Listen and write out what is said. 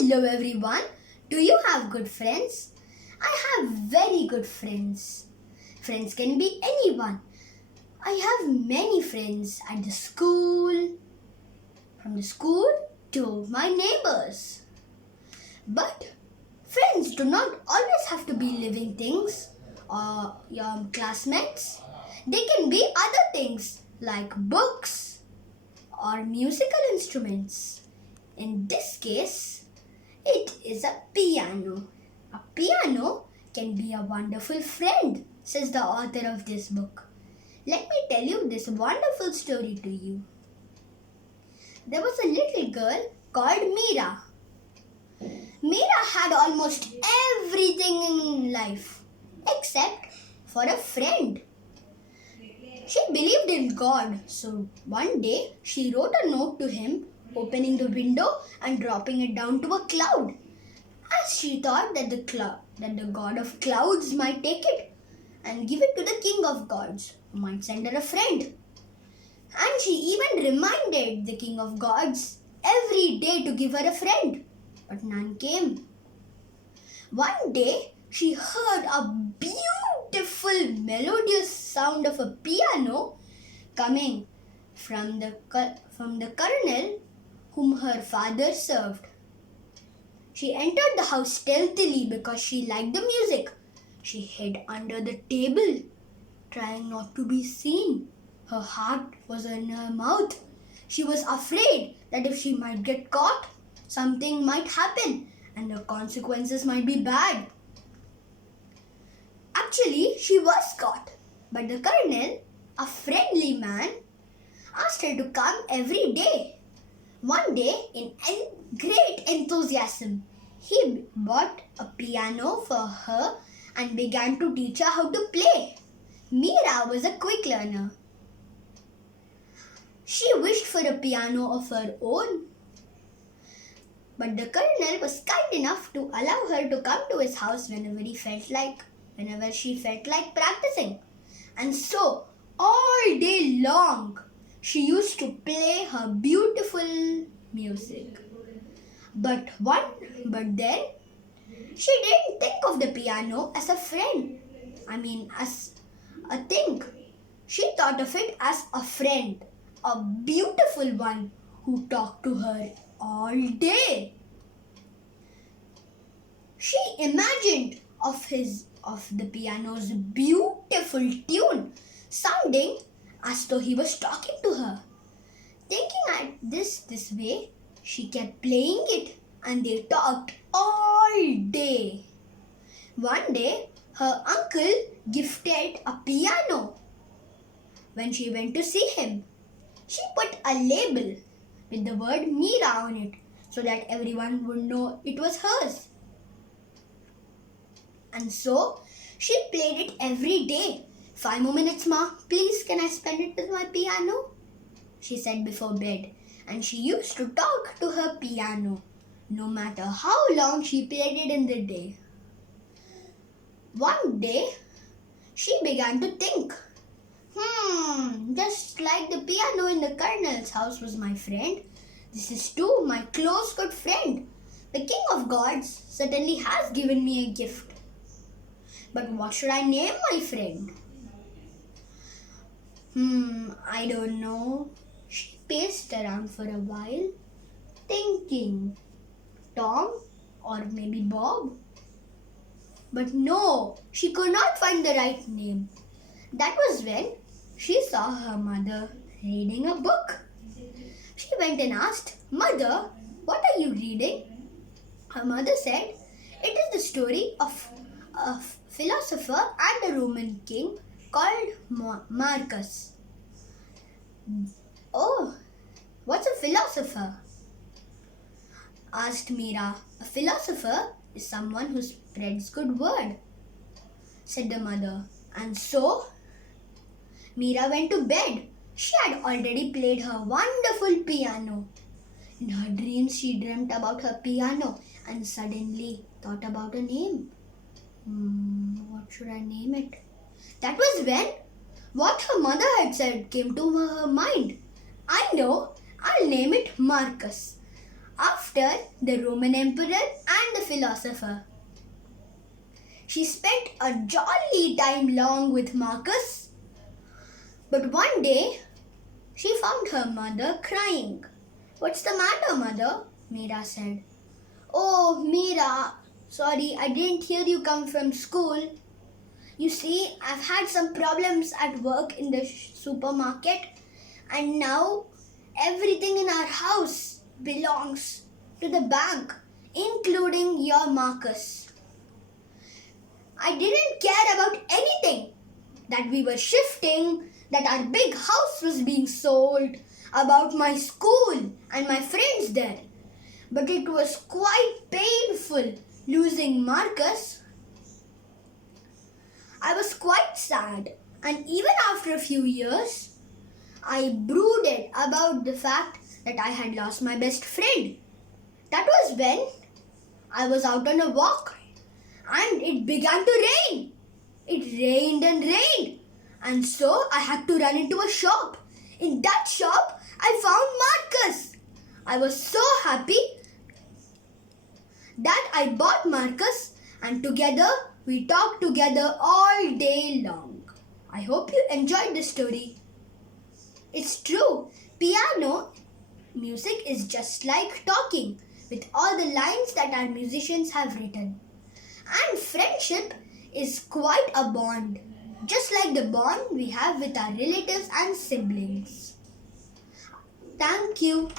Hello everyone. Do you have good friends? I have very good friends. Friends can be anyone. I have many friends at the school, from the school to my neighbors. But friends do not always have to be living things or your classmates. They can be other things like books or musical instruments. In this case, it is a piano. A piano can be a wonderful friend, says the author of this book. Let me tell you this wonderful story to you. There was a little girl called Meera. Meera had almost everything in life except for a friend. She believed in God, so one day she wrote a note to him, opening the window and dropping it down to a cloud, as she thought that the god of clouds might take it and give it to the king of gods, who might send her a friend. And she even reminded the king of gods every day to give her a friend, but none came. One day she heard a beautiful melodious sound of a piano coming from the colonel whom her father served. She entered the house stealthily because she liked the music. She hid under the table, trying not to be seen. Her heart was in her mouth. She was afraid that if she might get caught, something might happen and the consequences might be bad. Actually, she was caught, but the colonel, a friendly man, asked her to come every day. One day, in great enthusiasm, he bought a piano for her and began to teach her how to play. Meera was a quick learner. She wished for a piano of her own, but the colonel was kind enough to allow her to come to his house whenever she felt like practicing. And so, all day long, she used to play her beautiful music. But then, she didn't think of the piano as a friend. As a thing. She thought of it as a friend, a beautiful one who talked to her all day. She imagined of the piano's beautiful tune sounding as though he was talking to her. Thinking at this way, she kept playing it and they talked all day. One day, her uncle gifted a piano. When she went to see him, she put a label with the word Meera on it so that everyone would know it was hers. And so, she played it every day. 5 more minutes, Ma. Please, can I spend it with my piano? She said before bed. And she used to talk to her piano, no matter how long she played it in the day. One day, she began to think, just like the piano in the colonel's house was my friend, this is too my close good friend. The king of gods certainly has given me a gift. But what should I name my friend? I don't know. She paced around for a while, thinking Tom or maybe Bob. But no, she could not find the right name. That was when she saw her mother reading a book. She went and asked, "Mother, what are you reading?" Her mother said, "It is the story of a philosopher and a Roman king called Marcus." "Oh, what's a philosopher?" asked Meera. "A philosopher is someone who spreads good word," said the mother. And so, Meera went to bed. She had already played her wonderful piano. In her dreams, she dreamt about her piano and suddenly thought about a name. What should I name it? That was when what her mother had said came to her mind. "I know, I'll name it Marcus. after the Roman emperor and the philosopher. She spent a jolly time long with Marcus, but one day she found her mother crying. "What's the matter, mother?" Meera said. "Oh, Meera, sorry, I didn't hear you come from school. You see, I've had some problems at work in the supermarket, and now everything in our house belongs to the bank, including your Marcus. I didn't care about anything, that we were shifting, that our big house was being sold, about my school and my friends there. But it was quite painful losing Marcus. I was quite sad, and even after a few years, I brooded about the fact that I had lost my best friend. That was when I was out on a walk and it began to rain. It rained and rained, and so I had to run into a shop. In that shop, I found Marcus. I was so happy that I bought Marcus, and together we talked together all day long. I hope you enjoyed this story. It's true, piano music is just like talking, with all the lines that our musicians have written. And friendship is quite a bond, just like the bond we have with our relatives and siblings. Thank you.